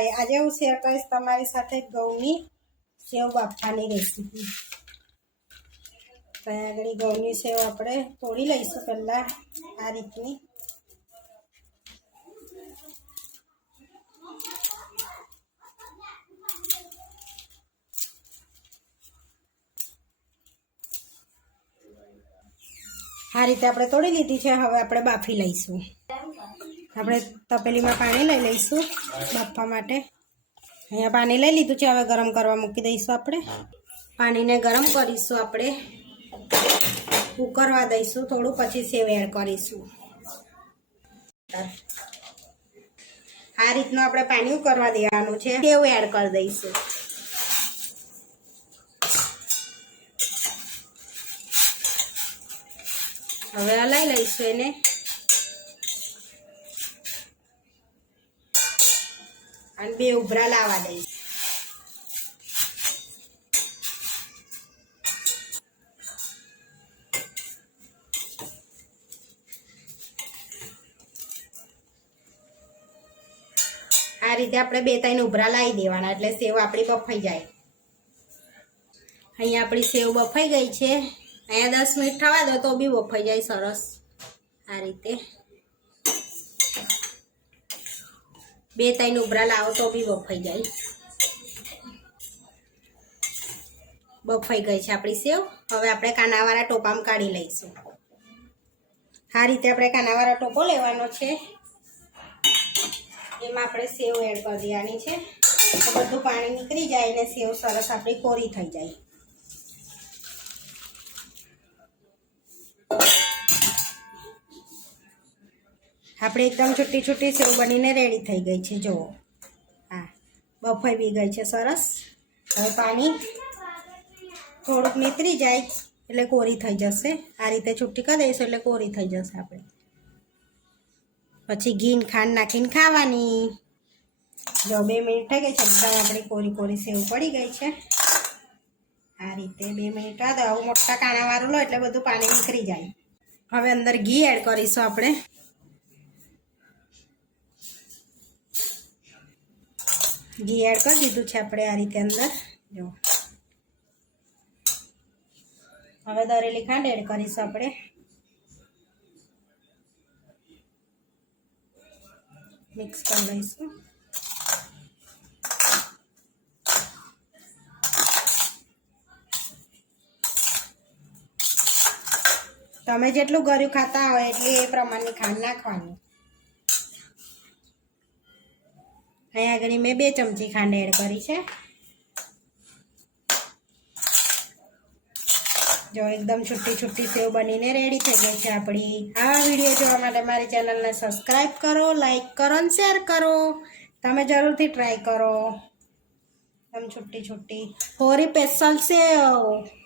હાય આજે હું શેર કરીશ તમારી સાથે ઘઉંની સેવ બાફવાની રેસીપી ત્યાં આગળ ઘઉંની સેવ આપણે તોડી લઈશું પહેલાં આ રીતની. આ રીતે આપણે તોડી લીધી છે, હવે આપણે બાફી લઈશું. આપણે તપેલીમાં પાણી લઈ લઈશું બાફવા માટે. અહીંયા પાણી લઈ લીધું છે, હવે ગરમ કરવા મૂકી દઈશું આપણે. પાણીને ગરમ કરીશું આપણે. ઉકરવા દઈશું, થોડું પછી સેવ એડ કરીશું. આ રીતનું આપણે પાણી ઉકરવા દેવાનું છે. સેવ એડ કરી દઈશું. હવે હલાઈ લઈશું એને. અને બે ઉભરા લાવવા દઈશ આ રીતે આપણે બે ત્રણ ઉભરા લાવી દેવાના, એટલે સેવ આપણી બફાઈ જાય. અહીંયા આપણી સેવ બફાઈ ગઈ છે. અહીંયા દસ મિનિટ થવા દો તો બી બફાઈ જાય સરસ. આ રીતે. બે ત્રણ ઉભરા લાવો તો બી બફાઈ જાય. બફાઈ ગઈ છે આપણી સેવ. હવે આપણે કાનાવાળા ટોપામાં કાઢી લઈશું. આ રીતે આપણે કાનાવાળા ટોપો લેવાનો છે. એમાં આપણે સેવ એડ કરી દેવાની છે. બધું પાણી નીકળી જાય અને સેવ સરસ આપણી કોરી થઈ જાય. આપણે એકદમ છૂટી છૂટી સેવ બનીને રેડી થઈ ગઈ છે, જુઓ. હા, બફાઈ બી ગઈ છે સરસ. હવે પાણી થોડુંક નીતરી જાય, એટલે કોરી થઈ જશે. આ રીતે છૂટી કરી દઈશું, એટલે કોરી થઈ જશે આપણે. પછી ઘીન ખાંડ નાખીને ખાવાની. જો બે મિનિટ થઈ ગઈ છે એકદમ આપણી કોરી કોરી સેવ પડી ગઈ છે. આ રીતે બે મિનિટ આ દો આવું મોટા કાણાવાળું લો, એટલે બધું પાણી નીકળી જાય. હવે અંદર ઘી એડ કરીશું આપણે. ઘી એડ કરી દીધું છે આપણે આ રીતે અંદર. જો. હવે દરેલી ખાંડ એડ કરીશું આપણે. મિક્સ કરી લઈશું. તમે જેટલું ગળ્યું ખાતા હોય એટલી એ પ્રમાણની ખાંડ નાખવાની. અહીંયા આગળ મેં બે ચમચી ખાંડ એડ કરી છે. જો એકદમ છુટ્ટી છુટ્ટી સેવ બનીને રેડી થઈ ગઈ છે આપણી. આવા વીડિયો જોવા માટે મારી ચેનલને સબસ્ક્રાઈબ કરો લાઈક કરો અને શેર કરો. તમે જરૂરથી ટ્રાય કરો. એકદમ છુટ્ટી છુટ્ટી હોરી સ્પેશિયલ સેવ.